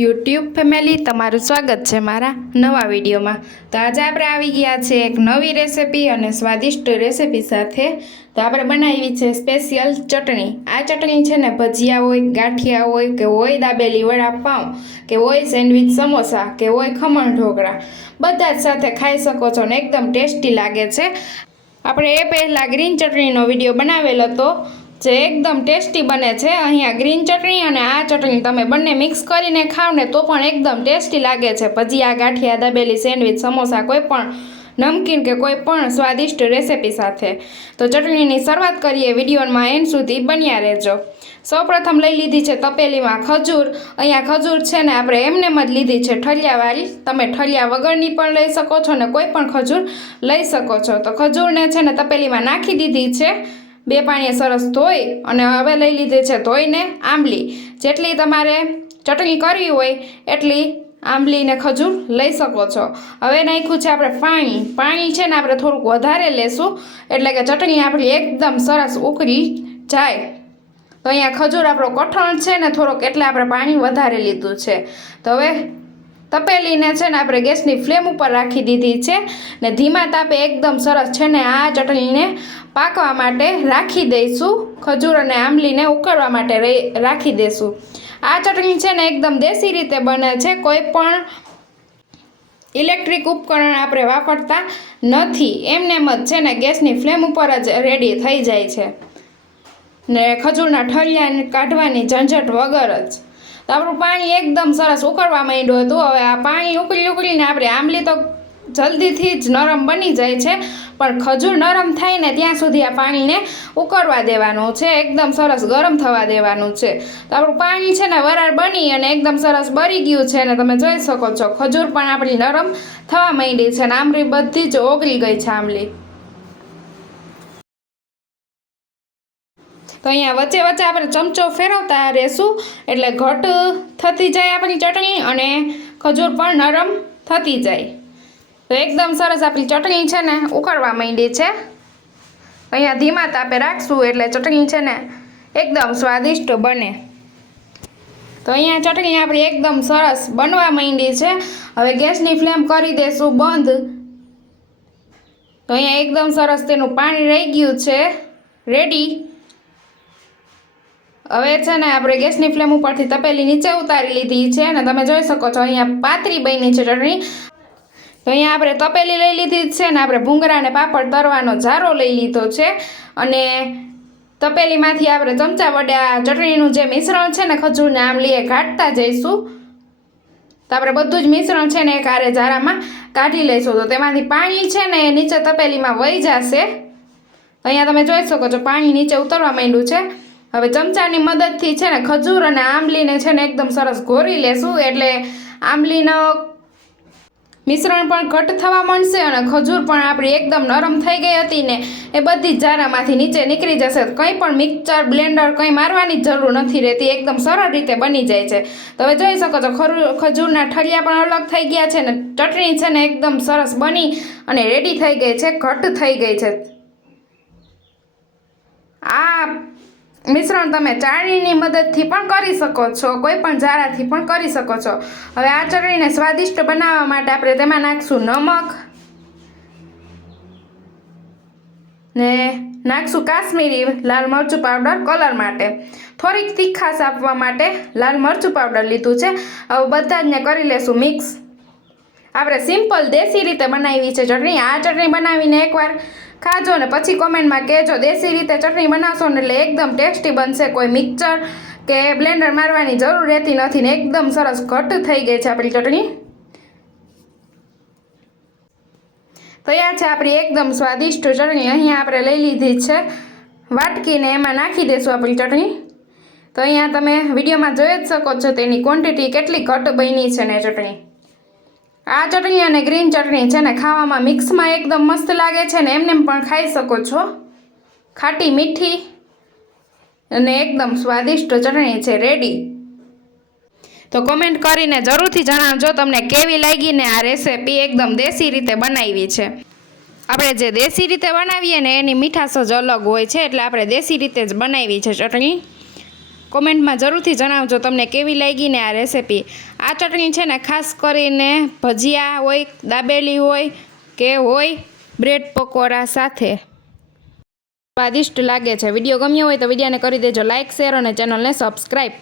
YouTube family, તમારું સ્વાગત છે મારા નવા વિડીયોમાં. તો આજે આપણે આવી ગયા છે એક નવી રેસિપી અને સ્વાદિષ્ટ રેસિપી સાથે. તો આપણે બનાવી છે સ્પેશિયલ ચટણી. આ ચટણી છે ને ભજીયા હોય, ગાંઠિયા હોય, કે હોય દાબેલી વડાપાઉં, કે હોય સેન્ડવિચ સમોસા, કે હોય ખમણ ઢોકળા. બધા જ સાથે ખાઈ શકો છો ને એકદમ ટેસ્ટી લાગે છે. આપણે એ પહેલાં ગ્રીન ચટણીનો વીડિયો બનાવેલો હતો. જે એકદમ ટેસ્ટી બને છે. અહીંયા ગ્રીન ચટણી અને આ ચટણી તમે બંને મિક્સ કરીને ખાવ ને તો પણ એકદમ ટેસ્ટી લાગે છે. ભજીયા ગાંઠિયા દબેલી સેન્ડવિચ, સમોસા કોઈ પણ નમકીન કે કોઈ પણ સ્વાદિષ્ટ રેસિપી સાથે. તો ચટણીની શરૂઆત કરીએ વિડીયોમાં એન્ડ સુધી બન્યા રહેજો. સૌપ્રથમ લઈ લીધી છે તપેલીમાં ખજૂર. અહીંયા ખજૂર છે ને આપણે એમનેમ જ લીધી છે. ઠળિયાવાળી તમે ઠળિયા વગરની પણ લઈ શકો છો ને કોઈ પણ ખજૂર લઈ શકો છો. તો ખજૂરને છે ને તપેલીમાં નાખી દીધી છે. બે પાણીએ સરસ ધોઈ અને હવે લઈ લીધી છે ધોઈને આંબલી. જેટલી તમારે ચટણી કરવી હોય એટલી આંબલીને ખજૂર લઈ શકો છો. હવે નાખ્યું છે આપણે પાણી. પાણી છે ને આપણે થોડુંક વધારે લેશું એટલે કે ચટણી આપણી એકદમ સરસ ઉકળી જાય. તો અહીંયા ખજૂર આપણો કઠણ છે ને થોડોક એટલે આપણે પાણી વધારે લીધું છે. તો હવે તપેલીને છે ને આપણે ગેસની ફ્લેમ ઉપર રાખી દીધી છે ને ધીમા તાપે એકદમ સરસ છે ને આ ચટણીને પાકવા માટે રાખી દઈશું. ખજૂર અને આંબલીને ઉકળવા માટે રાખી દઈશું. આ ચટણી છે ને એકદમ દેશી રીતે બને છે. કોઈ પણ ઇલેક્ટ્રિક ઉપકરણ આપણે વાપરતા નથી. એમનેમ જ છે ને ગેસની ફ્લેમ ઉપર જ રેડી થઈ જાય છે. ને ખજૂરના ઠળિયા કાઢવાની ઝંઝટ વગર જ. તો આપણું પાણી એકદમ સરસ ઉકળવા માંડ્યું હતું. હવે આ પાણી ઉકળી ઉકળીને આપણે આંબલી તો જલ્દીથી જ નરમ બની જાય છે. પણ ખજૂર નરમ થાય ને ત્યાં સુધી આ પાણીને ઉકળવા દેવાનું છે. એકદમ સરસ ગરમ થવા દેવાનું છે. તો આપણું પાણી છે ને વરાળ બની અને એકદમ સરસ બળી ગયું છે ને તમે જોઈ શકો છો. ખજૂર પણ આપણી નરમ થવા માંડી છે ને આંબલી બધી જ ઓગળી ગઈ છે આંબલી. તો અહીંયા વચ્ચે વચ્ચે આપણે ચમચો ફેરવતા રહેશું. એટલે ઘટ થતી જાય આપણી ચટણી અને ખજૂર પણ નરમ થતી જાય. તો એકદમ સરસ આપણી ચટણી છે ને ઉકળવા માંડી છે. અહીંયા ધીમા તાપે રાખશું એટલે ચટણી છે ને એકદમ સ્વાદિષ્ટ બને. તો અહીંયા ચટણી આપણી એકદમ સરસ બનવા માંડી છે. હવે ગેસની ફ્લેમ કરી દેશું બંધ. તો અહીંયા એકદમ સરસ તેનું પાણી રહી ગયું છે. રેડી હવે છે ને આપણે ગેસની ફ્લેમ ઉપરથી તપેલી નીચે ઉતારી લીધી છે અને તમે જોઈ શકો છો, અહીંયા પાતરી બની છે ચટણી. તો અહીંયા આપણે તપેલી લઈ લીધી છે ને આપણે ભૂંગરા અને પાપડ તરવાનો જારો લઈ લીધો છે. અને તપેલીમાંથી આપણે ચમચા વડે આ ચટણીનું જે મિશ્રણ છે ને ખજૂરને આમ લઈએ કાઢતા જઈશું. તો આપણે બધું જ મિશ્રણ છે ને એક આરે જારામાં કાઢી લઈશું. તો તેમાંથી પાણી છે ને એ નીચે તપેલીમાં વહી જશે. અહીંયા તમે જોઈ શકો છો, પાણી નીચે ઉતરવા માંડ્યું છે. હવે ચમચાની મદદથી છે ને ખજૂર અને આંબલીને છે ને એકદમ સરસ ઘોરી લેશું એટલે આંબલીનો મિશ્રણ પણ ઘટ થવા માંડશે અને ખજૂર પણ આપણી એકદમ નરમ થઈ ગઈ હતી ને એ બધી જ જારામાંથી નીચે નીકળી જશે. કંઈ પણ મિક્સર, બ્લેન્ડર કંઈ મારવાની જરૂર નથી રહેતી. એકદમ સરળ રીતે બની જાય છે. તમે જોઈ શકો છો ખજૂરના ઠળિયા પણ અલગ થઈ ગયા છે ને ચટણી છે ને એકદમ સરસ બની અને રેડી થઈ ગઈ છે, ઘટ થઈ ગઈ છે. આ મિશ્રણ તમે ચાળણીની મદદથી પણ કરી શકો છો, કોઈ પણ ઝારાથી પણ કરી શકો છો. હવે આ ચટણીને સ્વાદિષ્ટ બનાવવા માટે આપણે તેમાં નાખશું નમક ને નાખશું કાશ્મીરી લાલ મરચું પાવડર કલર માટે. થોડીક તીખાશ આપવા માટે લાલ મરચું પાવડર લીધું છે. હવે બધા જને કરી લેશું મિક્સ. આપણે સિમ્પલ દેશી રીતે બનાવી છે ચટણી. આ ચટણી બનાવીને એકવાર ખાજો ને પછી કોમેન્ટમાં કહેજો. દેશી રીતે ચટણી બનાવશો ને એટલે એકદમ ટેસ્ટી બનશે. કોઈ મિક્સર કે બ્લેન્ડર મારવાની જરૂર રહેતી નથી ને એકદમ સરસ ઘટ થઈ ગઈ છે આપણી ચટણી. તૈયાર છે આપણી એકદમ સ્વાદિષ્ટ ચટણી. અહીંયા આપણે લઈ લીધી છે વાટકીને એમાં નાખી દઈશું આપણી ચટણી. તો અહીંયા તમે વિડીયોમાં જોઈ જ શકો છો તેની ક્વોન્ટિટી કેટલી ઘટ બની છે ને ચટણી. આ ચટણી અને ગ્રીન ચટણી છે ને ખાવામાં મિક્સમાં એકદમ મસ્ત લાગે છે ને એમને પણ ખાઈ શકો છો. ખાટી મીઠી અને એકદમ સ્વાદિષ્ટ ચટણી છે રેડી તો કમેન્ટ કરીને જરૂરથી જણાવજો તમને કેવી લાગી ને આ રેસીપી એકદમ દેશી રીતે બનાવી છે. આપણે જે દેશી રીતે બનાવીએ ને એની મીઠાશ જ અલગ હોય છે, એટલે આપણે દેશી રીતે જ બનાવી છે ચટણી. કોમેન્ટમાં જરૂરથી જણાવજો તમને કેવી લાગી ને આ રેસીપી. આ ચટણી છે ને ખાસ કરીને ભજીયા હોય, દાબેલી હોય કે હોય, બ્રેડ પકોડા સાથે. સ્વાદિષ્ટ લાગે છે. વીડિયો ગમ્યો હોય તો વિડીયોને કરી દેજો. લાઇક શેર અને ચેનલને સબસ્ક્રાઈબ